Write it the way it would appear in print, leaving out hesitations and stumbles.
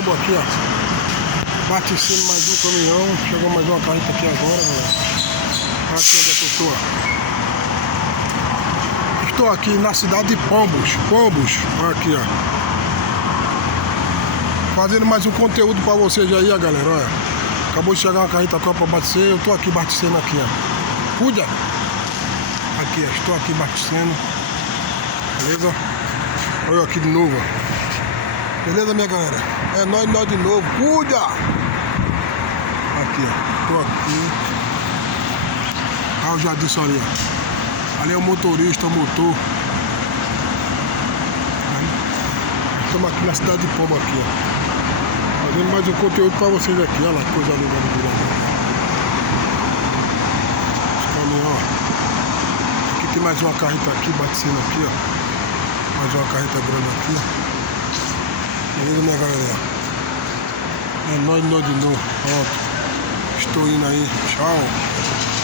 pombo aqui, ó. Batecendo mais um caminhão. Chegou mais uma carreta aqui agora, galera. Aqui onde eu tô, ó. Estou aqui na cidade de Pombos. Aqui, ó. Fazendo mais um conteúdo pra vocês aí, ó, galera. Olha. Acabou de chegar uma carreta pra abastecer. Eu tô aqui abastecendo aqui, ó. Cuida! Aqui, ó. Estou aqui abastecendo. Beleza? Olha eu aqui de novo, ó. Beleza, minha galera? É nós de novo. Cuida! Aqui, ó. Tô aqui. Ah, eu já disse ali, ó. Ali é o motorista, o motor. Estamos aqui na cidade de Pombo aqui, ó. Fazendo mais um conteúdo pra vocês aqui. Olha lá que coisa linda do lado. Esse caminhão, ó. Aqui tem mais uma carreta aqui, batendo aqui, ó. Mais uma carreta grande aqui, ó. Beleza, minha galera? É nós de novo. Pronto. Estou indo aí. Tchau.